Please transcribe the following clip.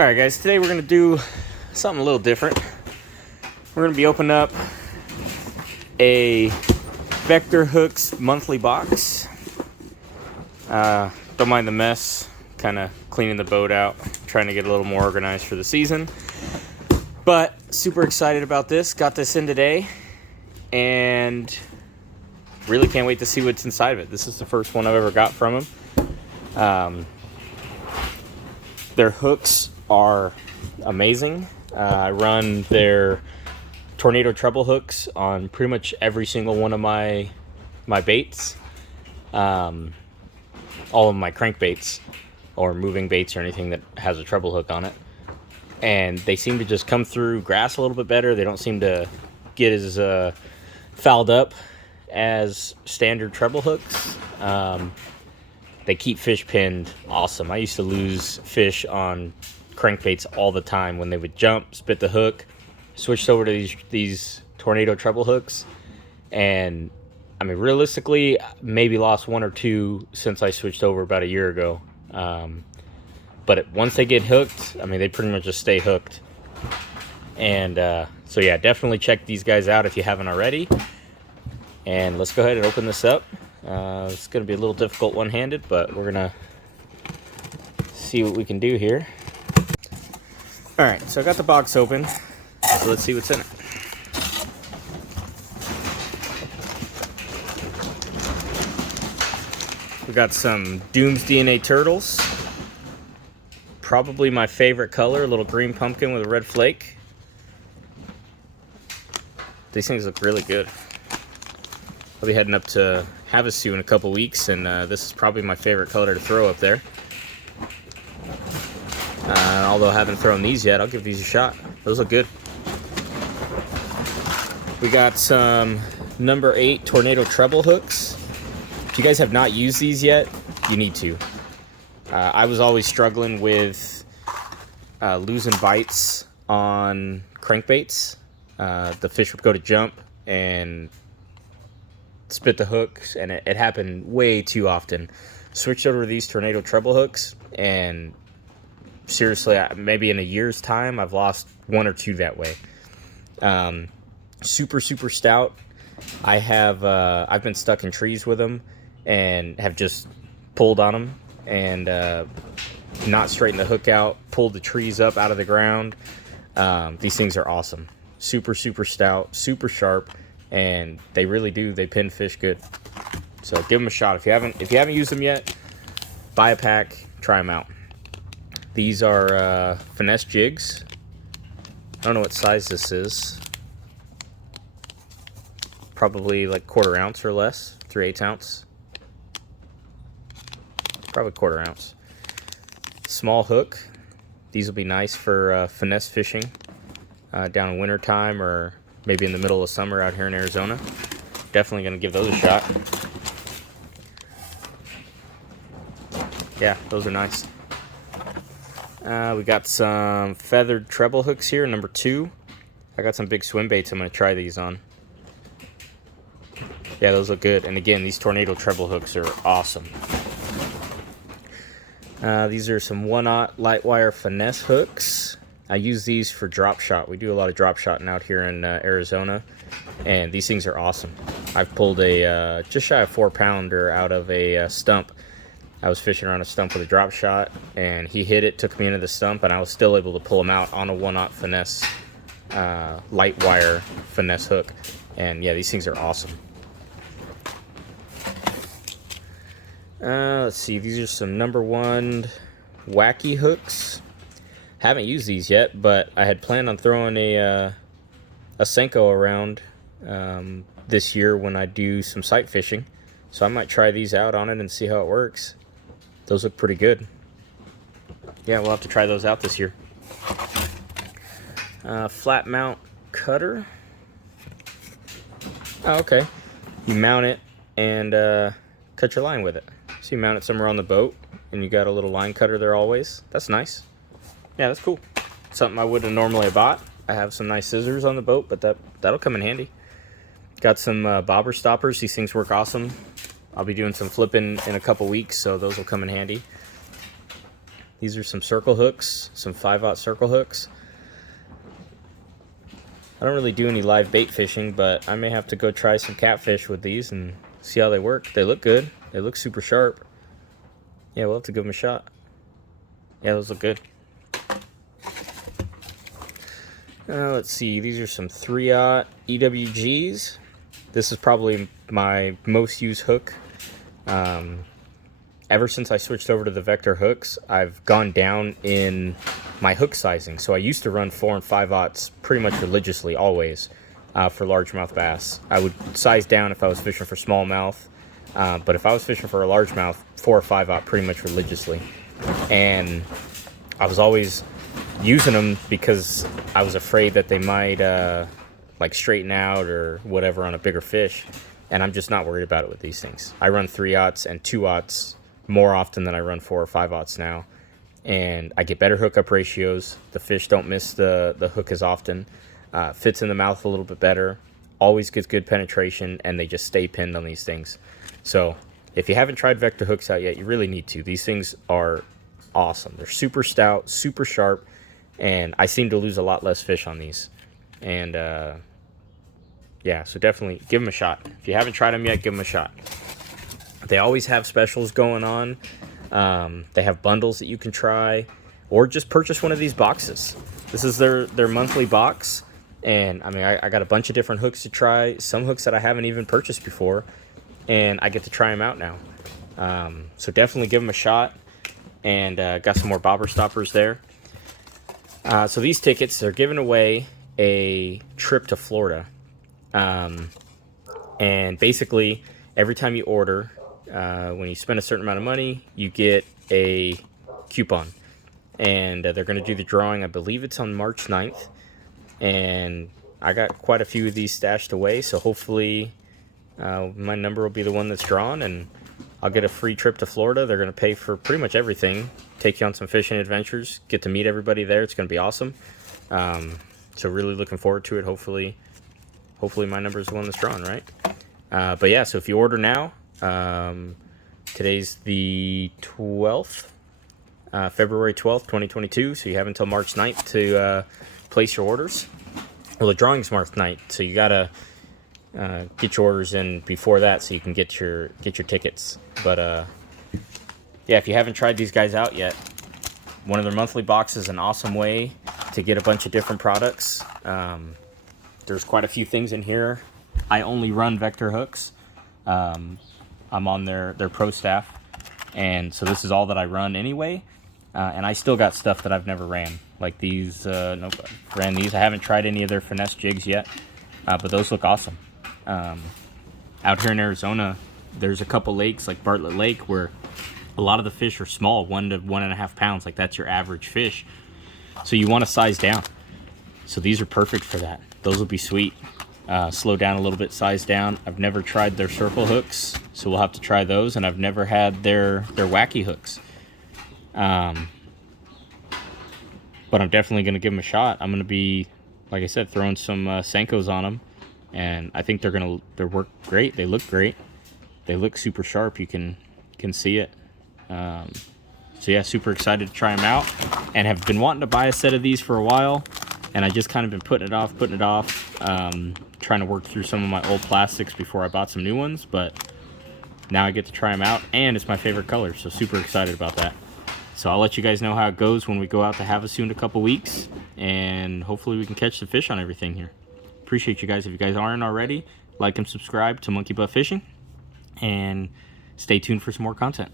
Alright guys, today we're going to do something a little different. We're going to be opening up a Vector Hooks monthly box. Don't mind the mess, kind of cleaning the boat out, trying to get a little more organized for the season. But super excited about this, got this in today, and really can't wait to see what's inside of it. This is the first one I've ever got from them. Their hooks are amazing. I run their tornado treble hooks on pretty much every single one of my baits. All of my crankbaits or moving baits or anything that has a treble hook on it. And they seem to just come through grass a little bit better. They don't seem to get as fouled up as standard treble hooks. They keep fish pinned awesome. I used to lose fish on crankbaits all the time when they would jump, spit the hook. Switched over to these tornado treble hooks, and I mean, realistically, maybe lost one or two since I switched over about a year ago. But once they get hooked, I mean, they pretty much just stay hooked. And so yeah, definitely check these guys out if you haven't already. And let's go ahead and open this up. It's going to be a little difficult one-handed, but we're going to see what we can do here. Alright, so I got the box open, so let's see what's in it. We got some Doom's DNA turtles. Probably my favorite color, a little green pumpkin with a red flake. These things look really good. I'll be heading up to Havesu in a couple weeks, and this is probably my favorite color to throw up there. Although I haven't thrown these yet, I'll give these a shot. Those look good. We got some number 8 tornado treble hooks. If you guys have not used these yet, you need to. I was always struggling with losing bites on crankbaits. The fish would go to jump and spit the hooks, and it happened way too often. Switched over to these tornado treble hooks, and seriously, maybe in a year's time, I've lost one or two that way. Super stout. I've been stuck in trees with them and have just pulled on them and not straightened the hook out, pulled the trees up out of the ground. These things are awesome. Super stout, super sharp, and they really do. They pin fish good. So give them a shot. If you haven't used them yet, buy a pack, try them out. These are finesse jigs. I don't know what size this is. Probably like 1/4 ounce or less, 3/8 ounce. Probably 1/4 ounce. Small hook. These will be nice for finesse fishing down in winter time or maybe in the middle of summer out here in Arizona. Definitely going to give those a shot. Yeah, those are nice. We got some feathered treble hooks here, number 2. I got some big swim baits I'm going to try these on. Yeah, those look good. And again, these tornado treble hooks are awesome. These are some 1/0 light wire finesse hooks. I use these for drop shot. We do a lot of drop shotting out here in Arizona, and these things are awesome. I've pulled a just shy of 4-pounder out of a stump. I was fishing around a stump with a drop shot, and he hit it, took me into the stump, and I was still able to pull him out on a 1/0 finesse light wire finesse hook. And yeah, these things are awesome. Let's see, these are some number 1 wacky hooks. Haven't used these yet, but I had planned on throwing a Senko around this year when I do some sight fishing. So I might try these out on it and see how it works. Those look pretty good. Yeah, we'll have to try those out this year. Flat mount cutter. Oh, okay. You mount it and cut your line with it. So you mount it somewhere on the boat, and you got a little line cutter there always. That's nice. Yeah, that's cool. Something I wouldn't have normally bought. I have some nice scissors on the boat, but that'll come in handy. Got some bobber stoppers. These things work awesome. I'll be doing some flipping in a couple weeks, so those will come in handy. These are some circle hooks, some 5/0 circle hooks. I don't really do any live bait fishing, but I may have to go try some catfish with these and see how they work. They look good. They look super sharp. Yeah, we'll have to give them a shot. Yeah, those look good. Let's see. These are some 3/0 EWGs. This is probably my most used hook. Ever since I switched over to the Vector hooks, I've gone down in my hook sizing. So I used to run 4 and 5/0 pretty much religiously, always, for largemouth bass. I would size down if I was fishing for smallmouth, but if I was fishing for a largemouth, 4 or 5/0 pretty much religiously. And I was always using them because I was afraid that they might like straighten out or whatever on a bigger fish. And I'm just not worried about it with these things. I run 3/0 and 2/0 more often than I run 4 or 5/0 now. And I get better hookup ratios. The fish don't miss the hook as often. Fits in the mouth a little bit better. Always gets good penetration, and they just stay pinned on these things. So if you haven't tried Vector hooks out yet, you really need to. These things are awesome. They're super stout, super sharp, and I seem to lose a lot less fish on these. And yeah, so definitely give them a shot. If you haven't tried them yet, give them a shot. They always have specials going on. They have bundles that you can try, or just purchase one of these boxes. This is their monthly box, and I mean, I got a bunch of different hooks to try. Some hooks that I haven't even purchased before, and I get to try them out now. So definitely give them a shot. And got some more bobber stoppers there. So these tickets, they're giving away a trip to Florida. And basically, every time you order, when you spend a certain amount of money, you get a coupon. And they're going to do the drawing, I believe it's on March 9th. And I got quite a few of these stashed away, so hopefully my number will be the one that's drawn, and I'll get a free trip to Florida. They're going to pay for pretty much everything, take you on some fishing adventures, get to meet everybody there. It's going to be awesome. So really looking forward to it. Hopefully my number is the one that's drawn, right? But yeah, so if you order now, today's the 12th, February 12th, 2022. So you have until March 9th to place your orders. Well, the drawing's March 9th, so you got to get your orders in before that so you can get your tickets. But yeah, if you haven't tried these guys out yet, one of their monthly boxes is an awesome way to get a bunch of different products. There's quite a few things in here. I only run Vector hooks. I'm on their pro staff, and so this is all that I run anyway. And I still got stuff that I've never ran, like these. Nope, ran these. I haven't tried any of their finesse jigs yet, but those look awesome. Out here in Arizona, there's a couple lakes like Bartlett Lake where a lot of the fish are small, 1 to 1.5 pounds. Like that's your average fish. So you want to size down. So these are perfect for that. Those will be sweet. Slow down a little bit, size down. I've never tried their circle hooks, so we'll have to try those. And I've never had their wacky hooks. But I'm definitely going to give them a shot. I'm going to be, like I said, throwing some Senkos on them. And I think they work great. They look great. They look super sharp. You can see it. So yeah, super excited to try them out, and have been wanting to buy a set of these for a while, and I just kind of been putting it off, trying to work through some of my old plastics before I bought some new ones. But now I get to try them out, and it's my favorite color, so super excited about that. So I'll let you guys know how it goes when we go out to Havesu in a couple weeks, and hopefully we can catch the fish on everything here. Appreciate you guys. If you guys aren't already, like and subscribe to Monkey Butt Fishing, and stay tuned for some more content.